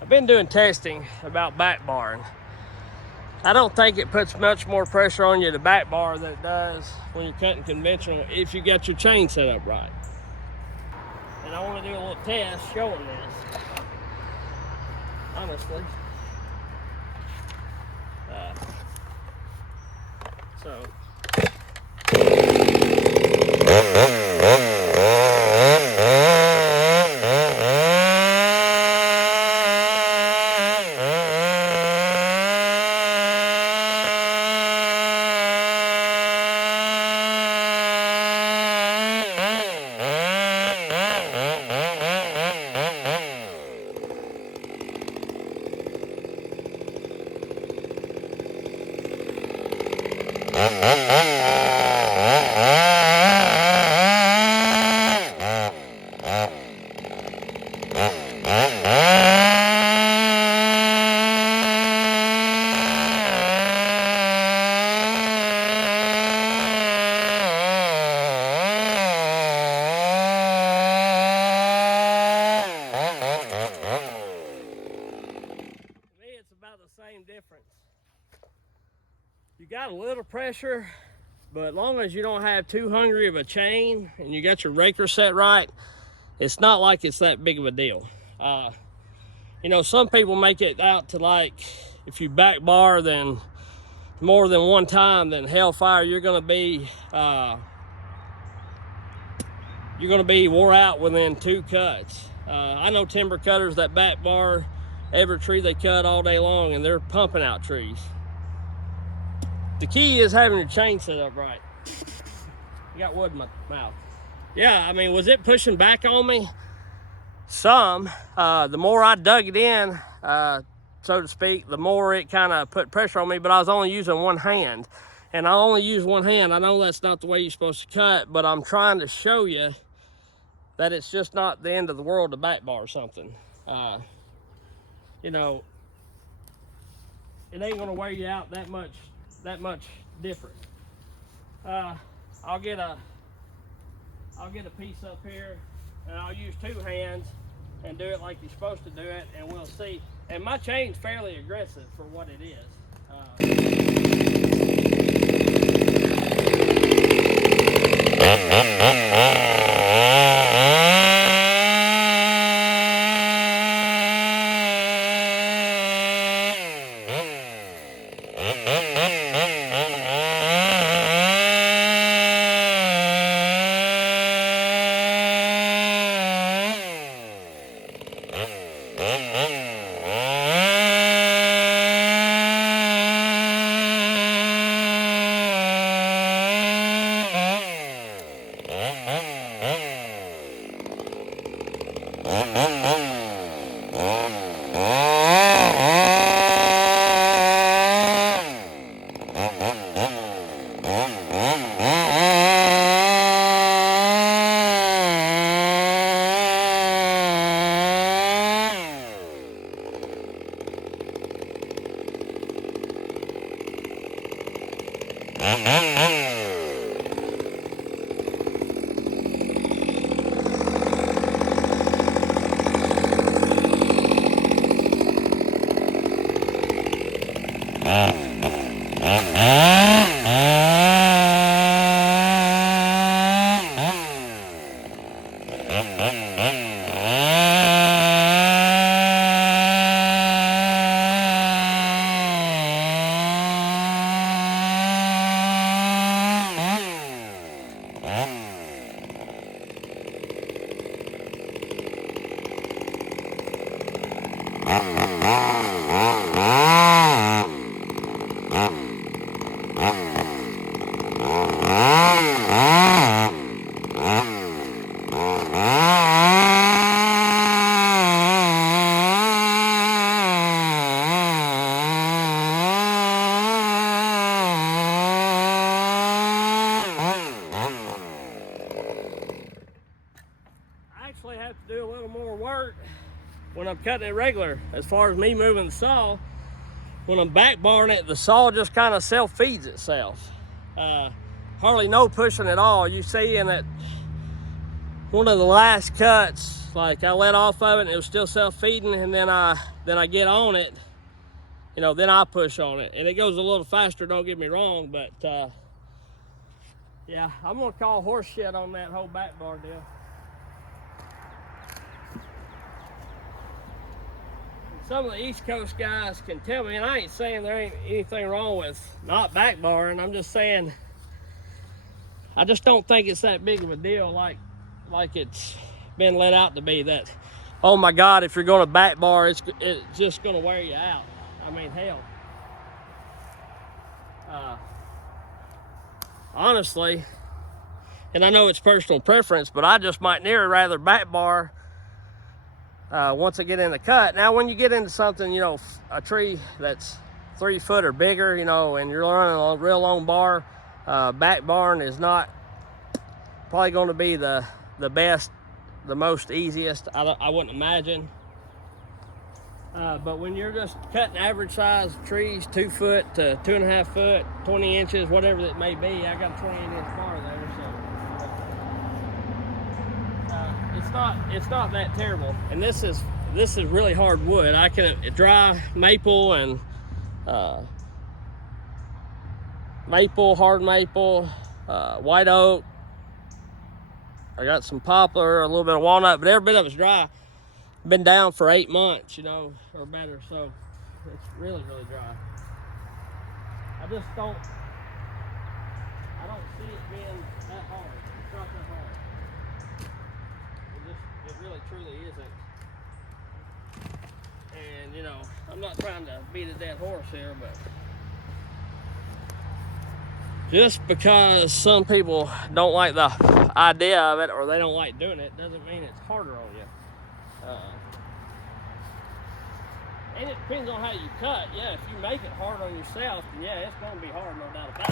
I've been doing testing about back barring. I don't think it puts much more pressure on you to back bar than it does when you're cutting conventional if you got your chain set up right. And I want to do a little test showing this, honestly. So. Difference. You got a little pressure, but as long as you don't have too hungry of a chain and you got your raker set right, it's not like it's that big of a deal. You know, some people make it out to like if you back bar then more than one time, then hellfire, you're gonna be wore out within 2 cuts. I know timber cutters that back bar every tree they cut all day long, and they're pumping out trees. The key is having your chain set up right. You got wood in my mouth. Yeah, I mean, was it pushing back on me? Some. The more I dug it in, so to speak, the more it kind of put pressure on me, but I was only using one hand. And I only use one hand. I know that's not the way you're supposed to cut, but I'm trying to show you that it's just not the end of the world to back bar something. You know, it ain't gonna wear you out that much different. I'll get a piece up here, and I'll use 2 hands and do it like you're supposed to do it, and we'll see. And my chain's fairly aggressive for what it is. Actually have to do a little more work when I'm cutting it regular. As far as me moving the saw, when I'm back barring it, the saw just kind of self-feeds itself. Hardly no pushing at all. You see in that one of the last cuts Like I let off of it and it was still self-feeding, and then I get on it, you know, then I push on it. And it goes a little faster, don't get me wrong, but yeah, I'm gonna call horse shit on that whole back bar deal. Some of the East Coast guys can tell me, and I ain't saying there ain't anything wrong with not back barring. I'm just saying, I just don't think it's that big of a deal like it's been let out to be. That, oh my God, if you're going to back bar, it's just going to wear you out. I mean, hell. Honestly, and I know it's personal preference, but I just might near rather back bar once I get in the cut. Now, when you get into something, you know, a tree that's 3 foot or bigger, you know, and you're running a real long bar, back barring is not probably going to be the best, the most easiest, I wouldn't imagine. But when you're just cutting average size trees, 2 foot to 2.5 foot, 20 inches, whatever it may be, I got a 28-inch bar there, so it's not that terrible. And this is really hard wood. I can dry maple and hard maple, white oak. I got some poplar, a little bit of walnut, but every bit of it's dry. Been down for 8 months, you know, or better, so it's really, really dry. I don't see it being that hard. It's not that hard. It really, truly isn't. And, you know, I'm not trying to beat a dead horse here, but just because some people don't like the idea of it or they don't like doing it doesn't mean it's harder on you. And it depends on how you cut. Yeah, if you make it hard on yourself, then yeah, it's going to be hard, no doubt about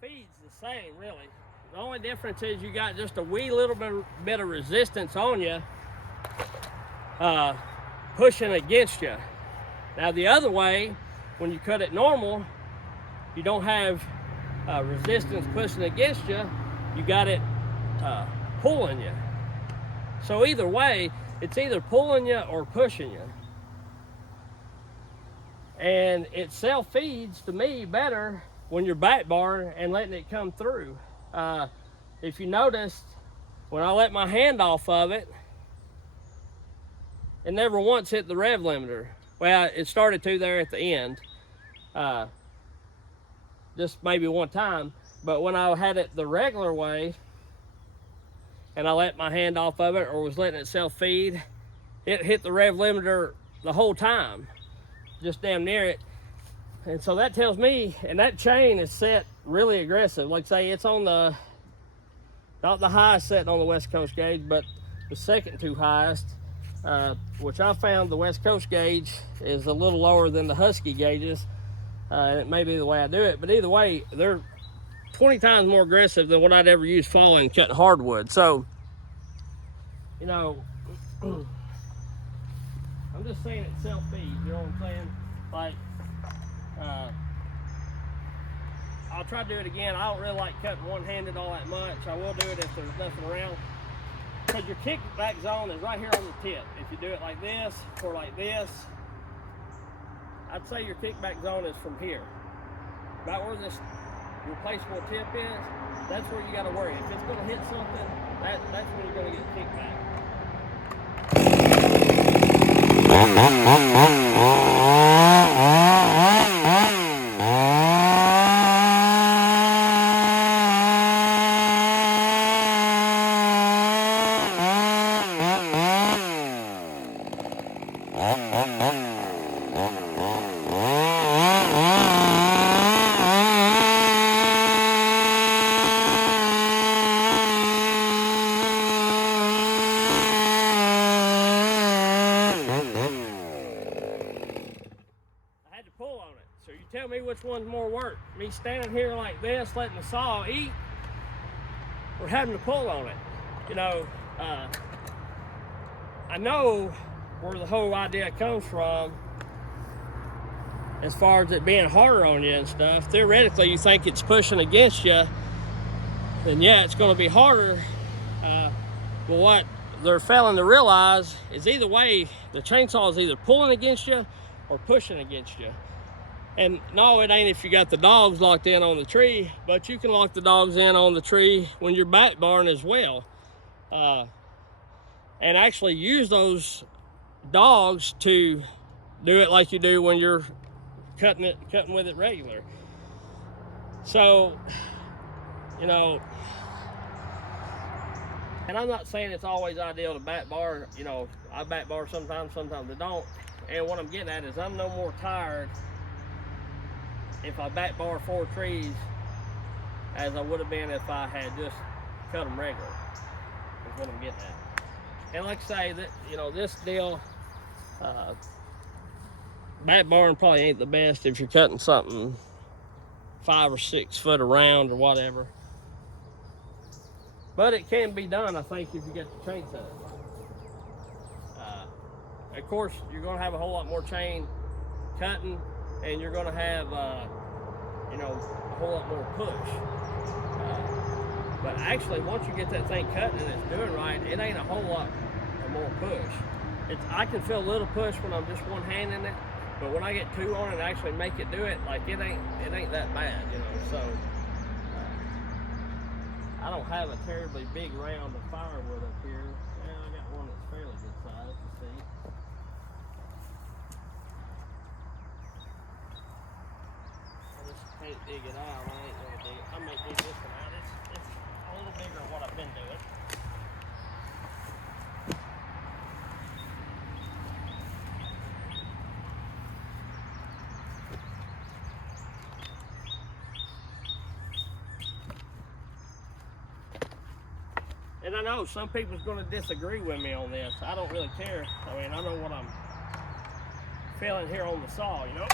feeds the same, really. The only difference is you got just a wee little bit of resistance on you, pushing against you. Now the other way, when you cut it normal, you don't have resistance pushing against you. You got it pulling you. So either way, it's either pulling you or pushing you. And it self-feeds to me better when you're back barring and letting it come through. If you noticed, when I let my hand off of it, it never once hit the rev limiter. Well, it started to there at the end, just maybe one time. But when I had it the regular way, and I let my hand off of it or was letting it self-feed, it hit the rev limiter the whole time, just damn near it. And so that tells me, and that chain is set really aggressive. Like say it's on the, not the highest setting on the West Coast gauge, but the second to highest, which I found the West Coast gauge is a little lower than the Husky gauges. And it may be the way I do it, but either way, they're 20 times more aggressive than what I'd ever use falling cutting hardwood. So, you know, I'm just saying it self-feeds, you know what I'm saying? Like, I'll try to do it again. I don't really like cutting one-handed all that much. I will do it if there's nothing around. Because your kickback zone is right here on the tip. If you do it like this or like this, I'd say your kickback zone is from here. About where this replaceable tip is, that's where you got to worry. If it's going to hit something, that's when you're going to get kickback. Pull on it. So you tell me which one's more work. Me standing here like this, letting the saw eat, or having to pull on it. You know, I know where the whole idea comes from as far as it being harder on you and stuff. Theoretically, you think it's pushing against you, then yeah, it's going to be harder. But what they're failing to realize is either way, the chainsaw is either pulling against you or pushing against you. And no, it ain't if you got the dogs locked in on the tree, but you can lock the dogs in on the tree when you're back barring as well. And actually use those dogs to do it like you do when you're cutting with it regular. So, you know, and I'm not saying it's always ideal to back bar. You know, I back bar sometimes I don't. And what I'm getting at is I'm no more tired if I back bar 4 trees as I would have been if I had just cut them regular, is what I'm getting at. And like I say, that, you know, this deal, back barring probably ain't the best if you're cutting something 5 or 6 foot around or whatever. But it can be done, I think, if you get the chain set. Of course, you're going to have a whole lot more chain cutting, and you're going to have, you know, a whole lot more push. But actually, once you get that thing cutting and it's doing right, it ain't a whole lot more push. I can feel a little push when I'm just one-handing it, but when I get 2 on it and actually make it do it, like it ain't that bad, you know. So I don't have a terribly big round of firewood up here. Well, I got one that's fairly good size, you see. Can't dig it out. I ain't gonna dig it. I may dig this one out. It's a little bigger than what I've been doing. And I know some people's gonna disagree with me on this. I don't really care. I mean, I know what I'm feeling here on the saw, you know?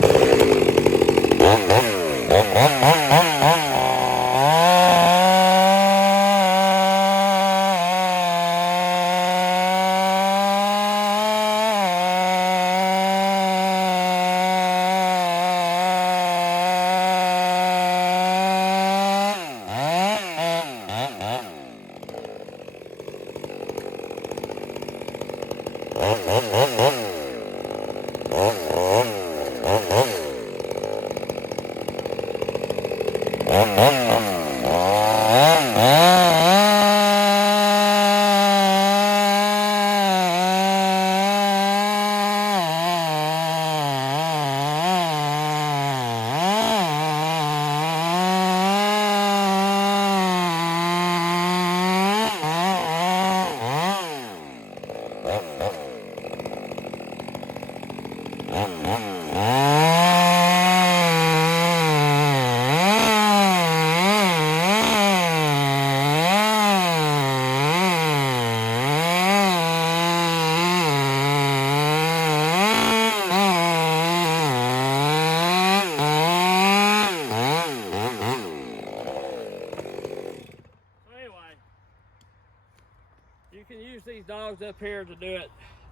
You can use these dogs up here to do it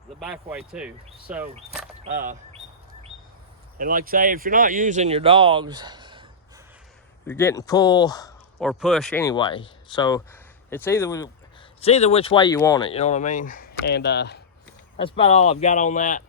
the back way too. So, and like I say, if you're not using your dogs, you're getting pull or push anyway. So it's either which way you want it, you know what I mean? And that's about all I've got on that.